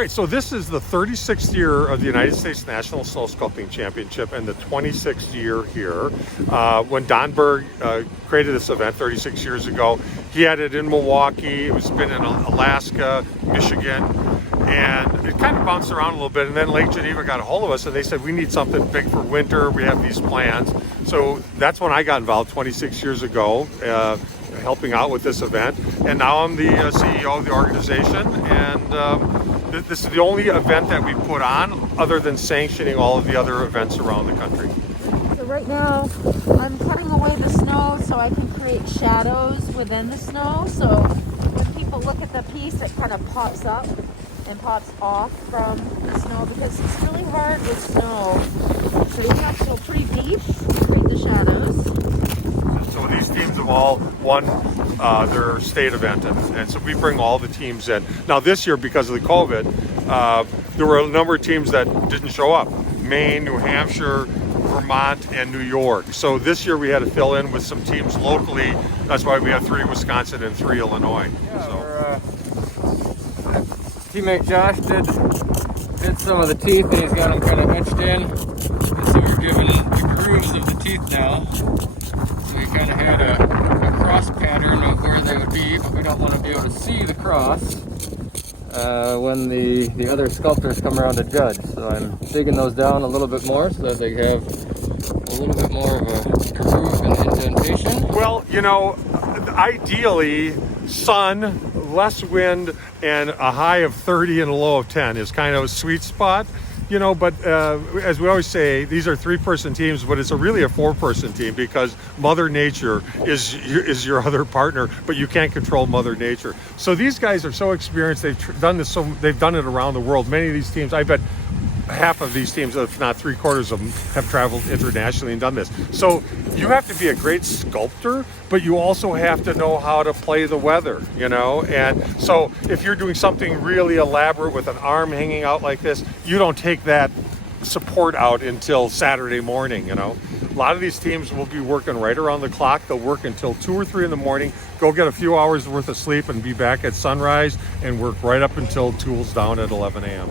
right, so this is the 36th year of the United States National Snow Sculpting Championship and the 26th year here. When Don Berg created this event 36 years ago, he had it in Milwaukee, it was been in Alaska, Michigan, and it kind of bounced around a little bit. And then Lake Geneva got a hold of us and they said, we need something big for winter, we have these plans. So that's when I got involved 26 years ago, helping out with this event. And now I'm the CEO of the organization, and this is the only event that we put on other than sanctioning all of the other events around the country. So right now I'm cutting away the snow so I can create shadows within the snow, so when people look at the piece it kind of pops up and pops off from the snow, because it's really hard with snow, so you have to go pretty deep to create the shadows. So these teams have all won their state event, and so we bring all the teams in. Now this year, because of the COVID, there were a number of teams that didn't show up. Maine, New Hampshire, Vermont, and New York. So this year we had to fill in with some teams locally. That's why we have 3 Wisconsin and 3 Illinois. Yeah, so. Teammate Josh did some of the teeth, and he's got them kind of etched in. And so we're giving the grooves of the teeth now. So we kind of had a cross pattern of where they would be, but we don't want to be able to see the cross when the other sculptors come around to judge. So I'm digging those down a little bit more so that they have a little bit more of a groove and indentation. Well, you know, ideally, sun, less wind, and a high of 30 and a low of 10 is kind of a sweet spot, you know. But as we always say, these are 3-person teams, but it's really a 4-person team, because Mother Nature is your other partner, but you can't control Mother Nature. So these guys are so experienced. They've done this, they've done it around the world. Many of these teams, I bet half of these teams, if not 3/4 of them, have traveled internationally and done this. So you have to be a great sculptor, but you also have to know how to play the weather, you know. And so if you're doing something really elaborate with an arm hanging out like this, you don't take that support out until Saturday morning, you know. A lot of these teams will be working right around the clock. They'll work until 2 or 3 in the morning, go get a few hours worth of sleep, and be back at sunrise and work right up until tools down at 11 a.m.